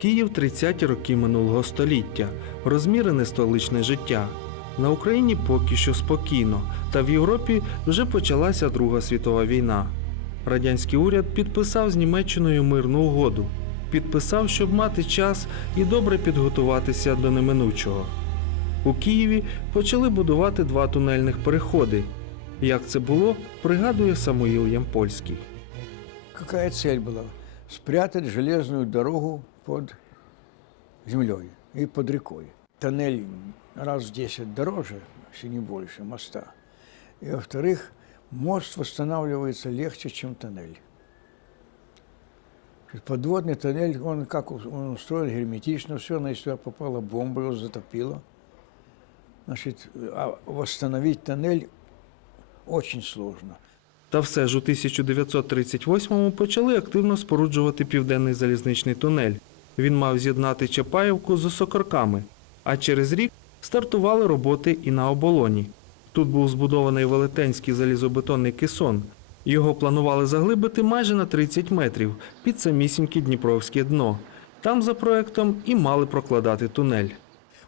Київ 30-ті роки минулого століття, розмірене столичне життя. На Україні поки що спокійно, та в Європі вже почалася Друга світова війна. Радянський уряд підписав з Німеччиною мирну угоду. Підписав, щоб мати час і добре підготуватися до неминучого. У Києві почали будувати два тунельних переходи. Як це було, пригадує Самуїл Ямпольський. Какая цель была? Спрятать железную дорогу под землей и под рекой. Тоннель раз в 10 дороже, если не больше, моста. И во-вторых, мост восстанавливается легче, чем тоннель. Подводный тоннель, он как он устроен герметично, все, на сюда попала бомба, его затопило. Значит, а восстановить тоннель очень сложно. Та все ж у 1938-му почали активно споруджувати південний залізничний тунель. Він мав з'єднати Чапаївку з Осокорками, а через рік стартували роботи і на оболоні. Тут був збудований велетенський залізобетонний кесон. Його планували заглибити майже на 30 метрів під самісіньке Дніпровське дно. Там за проектом і мали прокладати тунель.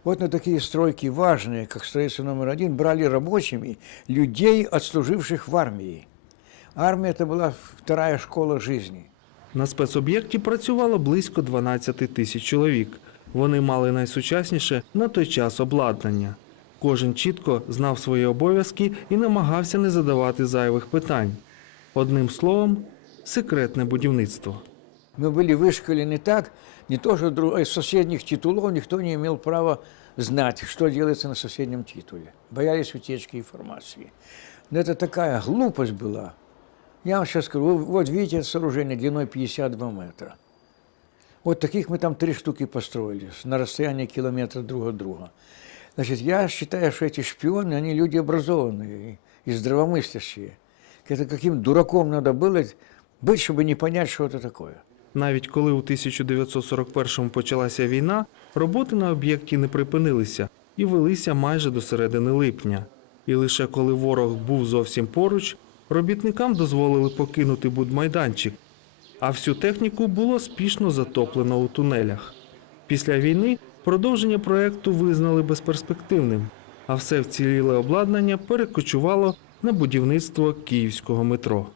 Вот на такие стройки важные, как строительство номер один, брали рабочими людей, отслуживших в армии. Армия это была вторая школа жизни. На спецоб'єкті працювало близько 12 тисяч чоловік. Вони мали найсучасніше на той час обладнання. Кожен чітко знав свої обов'язки і намагався не задавати зайвих питань. Одним словом, секретне будівництво. Мы были вышкалены так, не то что дру- из соседних титулов никто не имел права знать, что делается на соседнем титуле. Боялись утечки информации. Но это такая глупость была. Я вам сейчас скажу, вы- вот видите это сооружение длиной 52 метра. Вот таких мы там три штуки построили на расстоянии километра друг от друга. Значит, я считаю, что эти шпионы, они люди образованные и и здравомыслящие. Это каким дураком надо было быть, чтобы не понять, что это такое. Навіть коли у 1941-му почалася війна, роботи на об'єкті не припинилися і велися майже до середини липня. І лише коли ворог був зовсім поруч, робітникам дозволили покинути будмайданчик, а всю техніку було спішно затоплено у тунелях. Після війни продовження проекту визнали безперспективним, а все вціліле обладнання перекочувало на будівництво київського метро.